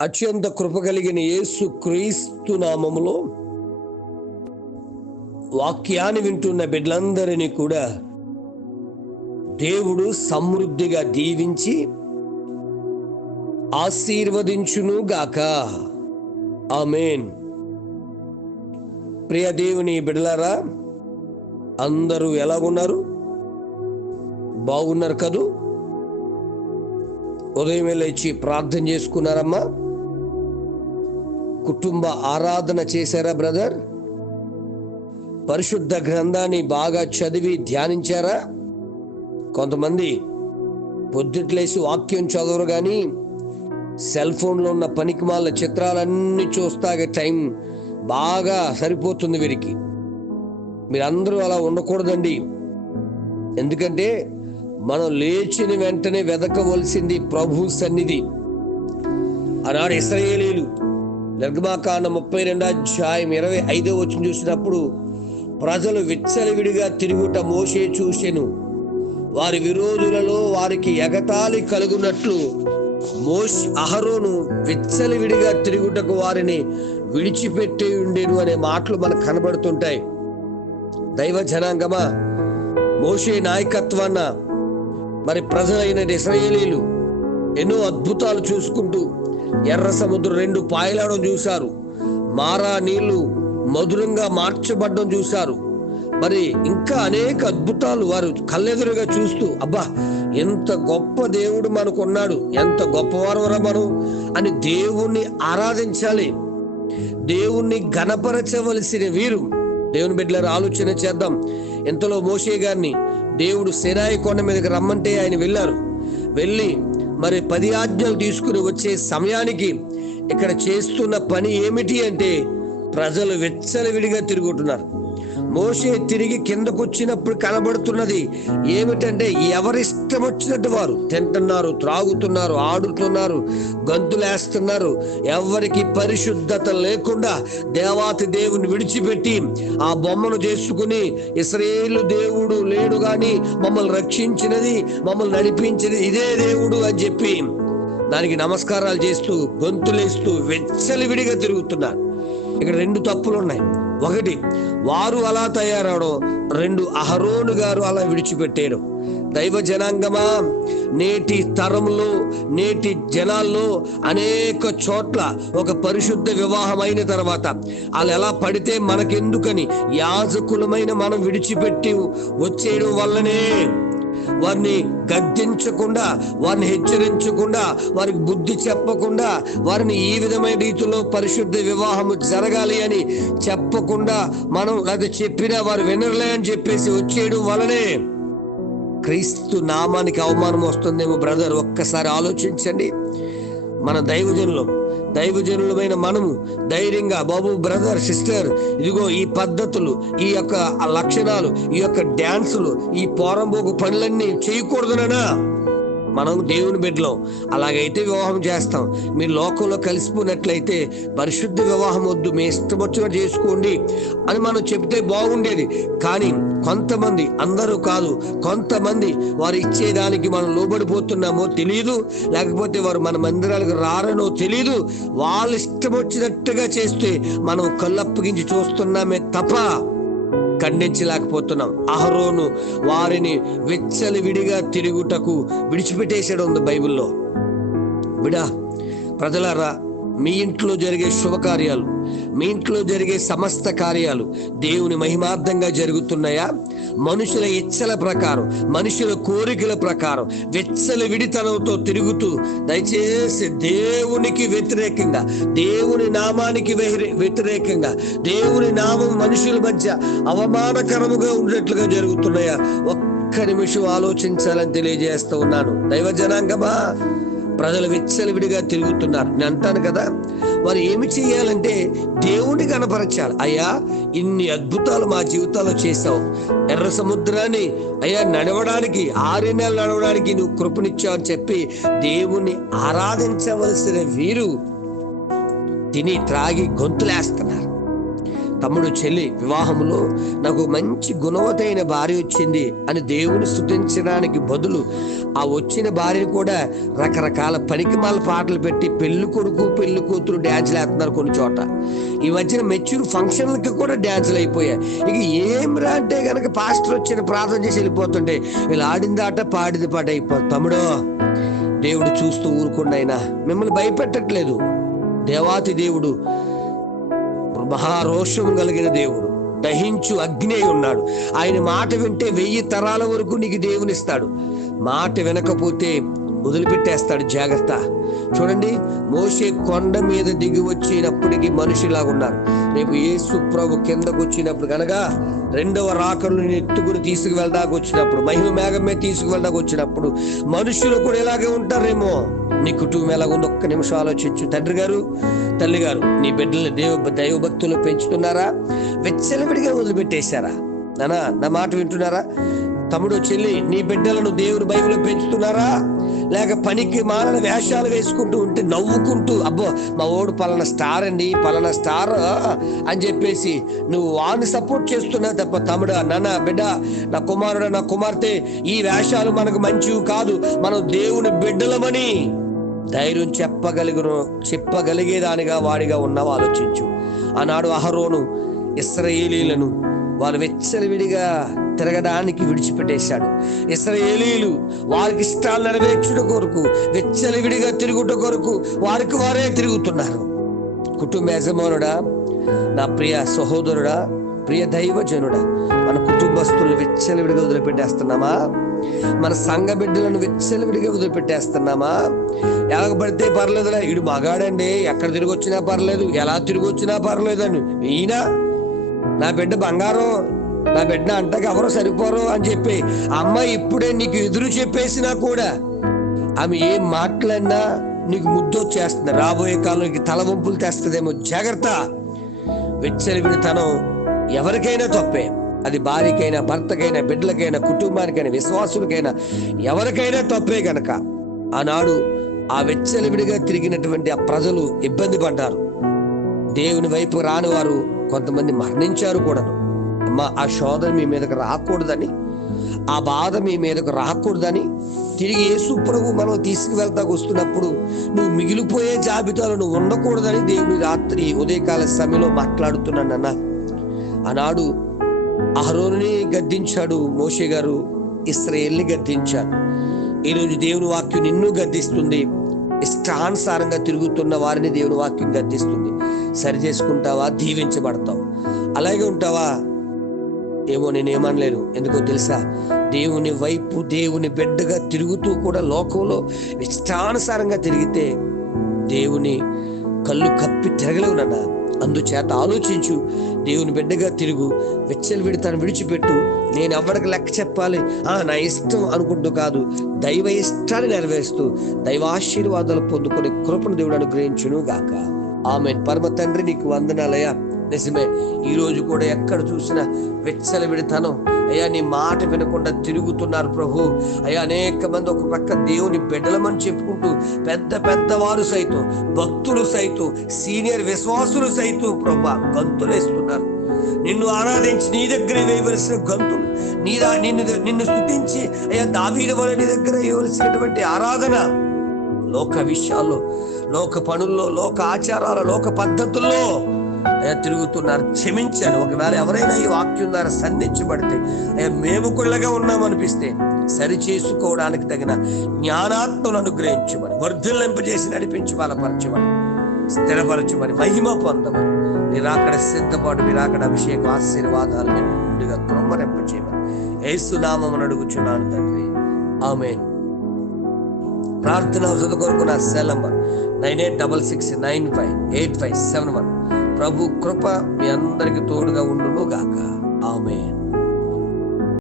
అత్యంత కృప కలిగిన యేసు క్రీస్తు నామములో వాక్యాన్ని వింటున్న బిడ్డలందరినీ కూడా దేవుడు సమృద్ధిగా దీవించి ఆశీర్వదించును గాక. ఆమేన్. ప్రియ దేవుని బిడ్డలారా, అందరూ ఎలాగున్నారు? బాగున్నారు కదూ? ఉదయం లేచి ప్రార్థన చేసుకున్నారమ్మా? కుటుంబ ఆరాధన చేశారా బ్రదర్? పరిశుద్ధ గ్రంథాన్ని బాగా చదివి ధ్యానించారా? కొంతమంది పొద్దుట్లేసి వాక్యం చదవరు కానీ సెల్ ఫోన్లో ఉన్న పనికిమాల చిత్రాలన్నీ చూస్తాగే టైం బాగా సరిపోతుంది వీరికి. మీరందరూ అలా ఉండకూడదండి. ఎందుకంటే మనం లేచిన వెంటనే వెదకవలసింది ప్రభు సన్నిధి. ఆనాడు ఇశ్రాయేలీయులు నిర్గమాకాండం 32:25 చూసినప్పుడు ప్రజలు విచ్చలవిడిగా తిరుగుట మోషే చూసెను. వారి విరోధులలో వారికి ఎగతాళి కలుగునట్లు అహరోను విచ్చలవిడిగా తిరుగుటకు వారిని విడిచిపెట్టి ఉండేను అనే మాటలు మనకు కనబడుతుంటాయి. దైవ జనాంగమా, మోషే నాయకత్వాన మరి ప్రజలైన ఇశ్రాయేలీయులు ఎన్నో అద్భుతాలు చూసుకుంటూ ఎర్ర సముద్రం 2 పాయలడం చూశారు. మారా నీళ్లు మధురంగా మార్చబడ్డం చూశారు. మరి ఇంకా అనేక అద్భుతాలు వారు కళ్ళెదురుగా చూస్తూ, అబ్బా ఎంత గొప్ప దేవుడు మనకున్నాడు, ఎంత గొప్పవారమరా మనం అని దేవుణ్ణి ఆరాధించాలి. దేవుణ్ణి ఘనపరచవలసిన వీరు. దేవుని బిడ్డలారా, ఆలోచన చేద్దాం. ఇంతలో మోషే గారిని దేవుడు సీనాయి కొండ మీదకి రమ్మంటే ఆయన వెళ్ళి మరి 10 ఆజ్ఞలు తీసుకుని వచ్చే సమయానికి ఇక్కడ చేస్తున్న పని ఏమిటి అంటే ప్రజలు విచ్చలవిడిగా తిరుగుతున్నారు. మోషే తిరిగి కిందకు వచ్చినప్పుడు కనబడుతున్నది ఏమిటంటే ఎవరిష్టం వచ్చినట్టు వారు తింటున్నారు, త్రాగుతున్నారు, ఆడుతున్నారు, గంతులేస్తున్నారు. ఎవరికి పరిశుద్ధత లేకుండా దేవాతి దేవుని విడిచిపెట్టి ఆ బొమ్మను చేసుకుని ఇశ్రాయేలు దేవుడు లేడు గాని మమ్మల్ని రక్షించినది, మమ్మల్ని నడిపించినది ఇదే దేవుడు అని చెప్పి దానికి నమస్కారాలు చేస్తూ గొంతులేస్తూ విచ్చలవిడిగా తిరుగుతున్నారు. ఇక్కడ 2 తప్పులు ఉన్నాయి. 1, వారు అలా తయారవడం. 2, అహరోను గారు అలా విడిచిపెట్టేయడం. దైవ జనాంగమా, నేటి తరంలో నేటి జనాల్లో అనేక చోట్ల ఒక పరిశుద్ధ వివాహం అయిన తర్వాత వాళ్ళు ఎలా పడితే మనకెందుకని యాజకులమైన మనం విడిచిపెట్టి వచ్చేయడం వల్లనే వారిని గద్దించకుండా, వారిని హెచ్చరించకుండా, వారికి బుద్ధి చెప్పకుండా, వారిని ఈ విధమైన రీతిలో పరిశుద్ధ వివాహము జరగాలి అని చెప్పకుండా మనం అది చెప్పినా వారు వినరులే అని చెప్పేసి వచ్చేయడం వలనే క్రీస్తు నామానికి అవమానం వస్తుందేమో బ్రదర్. ఒక్కసారి ఆలోచించండి. మన దైవజనులమైన మనము ధైర్యంగా, బాబు బ్రదర్ సిస్టర్, ఇదిగో ఈ పద్ధతులు, ఈ యొక్క లక్షణాలు, ఈ యొక్క డ్యాన్సులు, ఈ పోరంబోకు పనులన్నీ చేయకూడదునా? మనం దేవుని బిడ్డలం. అలాగైతే వివాహం చేస్తాం. మీరు లోకంలో కలిసిపోయినట్లయితే పరిశుద్ధ వివాహం వద్దు, మీ ఇష్టం వచ్చినట్టు చేసుకోండి అని మనం చెప్తే బాగుండేది. కానీ కొంతమంది, అందరూ కాదు, కొంతమంది వారు ఇచ్చేదానికి మనం లోబడిపోతున్నామో తెలియదు, లేకపోతే వారు మన మందిరాలకు రారనో తెలియదు. వాళ్ళు ఇష్టం వచ్చినట్టుగా చేస్తే మనం కళ్ళప్పగించి చూస్తున్నామే తప్ప ఖండించలేకపోతున్నాం. అహరోను వారిని విచ్చలవిడిగా తిరుగుటకు విడిచిపెట్టేసాడు ఉంది బైబిల్లో. బిడా ప్రజలారా, మీ ఇంట్లో జరిగే శుభకార్యాలు, మీ ఇంట్లో జరిగే సమస్త కార్యాలు దేవుని మహిమార్థంగా జరుగుతున్నాయా? మనుషుల ఇచ్చల ప్రకారం, మనుషుల కోరికల ప్రకారం విచ్చల విడితనంతో తిరుగుతూ దయచేసి దేవునికి వ్యతిరేకంగా, దేవుని నామానికి వ్యతిరేకంగా, దేవుని నామం మనుషుల మధ్య అవమానకరముగా ఉండేట్లుగా జరుగుతున్నాయా? ఒక్క నిమిషం ఆలోచించాలని తెలియజేస్తూ ఉన్నాను. దైవ జనాంగమా, ప్రజలు విచ్చలవిడిగా తిరుగుతున్నారు. నేను అంటాను కదా, వారు ఏమి చేయాలంటే దేవుని కనపరచాలి. అయ్యా, ఇన్ని అద్భుతాలు మా జీవితాల్లో చేశావు. ఎర్ర సముద్రాన్ని అయ్యా నడవడానికి 6 నెలలు నడవడానికి నువ్వు కృపనిచ్చావు అని చెప్పి దేవుణ్ణి ఆరాధించవలసిన వీరు తిని త్రాగి గొంతులేస్తున్నారు. తమ్ముడు చెల్లి వివాహంలో నాకు మంచి గుణవతైన భార్య వచ్చింది అని దేవుని స్తుతించడానికి బదులు ఆ వచ్చిన భార్యను కూడా రకరకాల పనికిమాల పాటలు పెట్టి పెళ్లి కొడుకు పెళ్లి కూతురు డ్యాన్సులు వేస్తున్నారు కొన్ని చోట. ఈ మధ్యన మెచ్యూర్ ఫంక్షన్లకి కూడా డ్యాన్సులు అయిపోయాయి. ఇక ఏమిరా అంటే గనక పాస్టర్ వచ్చిన ప్రార్థన చేసి వెళ్ళిపోతుంటే వీళ్ళు ఆడింది ఆట పాడింది పాట అయిపోతుంది. తమ్ముడో, దేవుడు చూస్తూ ఊరుకుండా మిమ్మల్ని భయపెట్టట్లేదు. దేవాతి దేవుడు మహారోషం కలిగిన దేవుడు, దహించు అగ్ని అయి ఉన్నాడు. ఆయన మాట వింటే 1000 తరాల వరకు నీకు దేవునిస్తాడు. మాట వినకపోతే వదిలిపెట్టేస్తాడు. జాగ్రత్త. చూడండి, మోషే కొండ మీద దిగి వచ్చినప్పటికీ మనుషులాగా ఉన్నారు. రేపు యేసు ప్రభు కిందకు వచ్చినప్పుడు కనుక రెండవ రాకడను ఎత్తుకుని తీసుకువెళ్ళడానికి వచ్చినప్పుడు, మహిమ మేఘం మీద తీసుకువెళ్ళడానికి వచ్చినప్పుడు మనుషులు కూడా ఇలాగే ఉంటారేమో. నీ కుటుంబం ఎలాగుందో ఒక్క నిమిషం ఆలోచించు. తండ్రి గారు, తల్లి గారు, నీ బిడ్డల్ని దైవభక్తులు పెంచుతున్నారా? విచ్చలవిడిగా వదిలిపెట్టేశారా? నా మాట వింటున్నారా? తమ్ముడు చెల్లి, నీ బిడ్డలను దేవుని బైబిల్లో పెంచుతున్నారా? లేక పనికి మాలిన వేషాలు వేసుకుంటూ ఉంటే నవ్వుకుంటూ, అబ్బో మా ఓడు పలానా స్టార్ అండి, పలానా స్టార్ అని చెప్పేసి నువ్వు వాడిని సపోర్ట్ చేస్తున్నావు తప్ప, తమ్ముడా, నాన్న, బిడ్డ, నా కుమారుడు, నా కుమార్తె, ఈ వేషాలు మనకు మంచివి కాదు. మనం దేవుని బిడ్డలమని ధైర్యం చెప్పగలిగేదానిగా వాడిగా ఉన్నావు. ఆలోచించు. ఆనాడు అహరోను ఇశ్రాయేలీలను వారు విచ్చలవిడిగా తిరగడానికి విడిచిపెట్టేశాడు. ఇశ్రాయేలీలు వారికి ఇష్టాలు నెరవేర్చుట కొరకు, విచ్చలవిడిగా తిరుగుట కొరకు వారికి వారే తిరుగుతున్నారు. కుటుంబ యజమానుడా, నా ప్రియ సహోదరుడా, ప్రియ దైవజనుడా, మన కుటుంబస్తులను విచ్చలవిడిగా వదిలిపెట్టేస్తున్నామా? మన సంఘ బిడ్డలను విచ్చలవిడిగా వదిలిపెట్టేస్తున్నామా? ఎలాగపడితే పర్లేదురా, ఈడు మగాడండి, ఎక్కడ తిరిగి వచ్చినా పర్లేదు, ఎలా తిరిగి వచ్చినా పర్లేదు అని, ఈయన నా బిడ్డ బంగారం, నా బిడ్డ అంటకి ఎవరో సరిపోరు అని చెప్పి అమ్మాయి ఇప్పుడే నీకు ఎదురు చెప్పేసినా కూడా ఆమె ఏం మాట్లాడినా నీకు ముద్దొచ్చేస్తుంది. రాబోయే కాలంలో తలవంపులు తెస్తుందేమో. జాగ్రత్త. విచ్చలవిడితనం ఎవరికైనా తప్పే. అది భార్యకైనా, భర్తకైనా, బిడ్డలకైనా, కుటుంబానికైనా, విశ్వాసులకైనా, ఎవరికైనా తప్పే గనక ఆనాడు ఆ విచ్చలవిడిగా తిరిగినటువంటి ఆ ప్రజలు ఇబ్బంది పడ్డారు. దేవుని వైపు రాని వారు కొంతమంది మరణించారు కూడాను. అమ్మా, ఆ శోధన మీ మీదకు రాకూడదని, ఆ బాధ మీ మీదకు రాకూడదని తిరిగి యేసు ప్రభు మనం తీసుకువెళ్తాకు వస్తున్నప్పుడు నువ్వు మిగిలిపోయే జాబితాలో నువ్వు ఉండకూడదని దేవుని రాత్రి ఉదయకాల సమయంలో మాట్లాడుతున్నానన్న. ఆనాడు అహరోనుని గద్దించాడు మోషే గారు, ఇశ్రాయేలుని గద్దించాడు. ఈరోజు దేవుని వాక్యం నిన్ను గద్దిస్తుంది. ఇష్టానుసారంగా తిరుగుతున్న వారిని దేవుని వాక్యం గద్దిస్తుంది. సరి చేసుకుంటావా? దీవించబడతావు. అలాగే ఉంటావా? ఏమో, నేనేమనలేను. ఎందుకో తెలుసా? దేవుని వైపు దేవుని బిడ్డగా తిరుగుతూ కూడా లోకంలో ఇష్టానుసారంగా తిరిగితే దేవుని కళ్ళు కప్పి తిరగలేవు నాన్న. అందుచేత ఆలోచించు. దేవుని బిడ్డగా తిరుగు. విచ్చలవిడితనం విడిచిపెట్టు. నేను ఎవరికి లెక్క చెప్పాలి, నా ఇష్టం అనుకుంటూ కాదు, దైవ ఇష్టాన్ని నెరవేరుస్తూ దైవాశీర్వాదాలు పొందుకునే కృపను దేవుడు అనుగ్రహించును గాక. ఆమేన్. పరమ తండ్రి, నీకు వందనాలయ్యా. నిజమే, ఈ రోజు కూడా ఎక్కడ చూసినా విచ్చలవిడితనం అయ్యా, నీ మాట వినకుండా తిరుగుతున్నారు ప్రభు. అయ్యా, అనేక మంది ఒక పక్క దేవుని బిడ్డలమని చెప్పుకుంటూ పెద్ద పెద్దవారు సైతం, భక్తులు సైతం, సీనియర్ విశ్వాసులు సైతం ప్రభు గంతులేస్తున్నారు. నిన్ను ఆరాధించి నీ దగ్గర వేయవలసిన గంతులు, నిన్ను స్తుతించి అయ్యా దావీదు వలె నీ దగ్గర వేయవలసినటువంటి ఆరాధన లోక విషయాల్లో, లోక పనుల్లో, లోక ఆచారాల, లోక పద్ధతుల్లో తిరుగుతున్నారు. క్షమించాను. ఒకవేళ ఎవరైనా ఈ వాక్యం ద్వారా సంధించబడితే మేము కుళ్ళగా ఉన్నామనిపిస్తే సరి చేసుకోవడానికి తగిన జ్ఞానాత్మను అనుగ్రహించమని, వర్ధిల్లింపజేసి నడిపించి బలపరచమని, స్థిరపరచమని, మహిమ పొందమని, మీరు అక్కడ సిద్ధపాటు, మీరు అక్కడ అభిషేక ఆశీర్వాదాలు ముందుగా కృమ్మరింపచేయమని యేసు నామమున అడుగుచున్నాను తండ్రి. ఆమేన్. ప్రార్థన అవసరం కొరకు నా సెల్ నంబర్ 9866958571. ప్రభు కృప మీ అందరికి తోడుగా ఉండును గాక. ఆమేన్.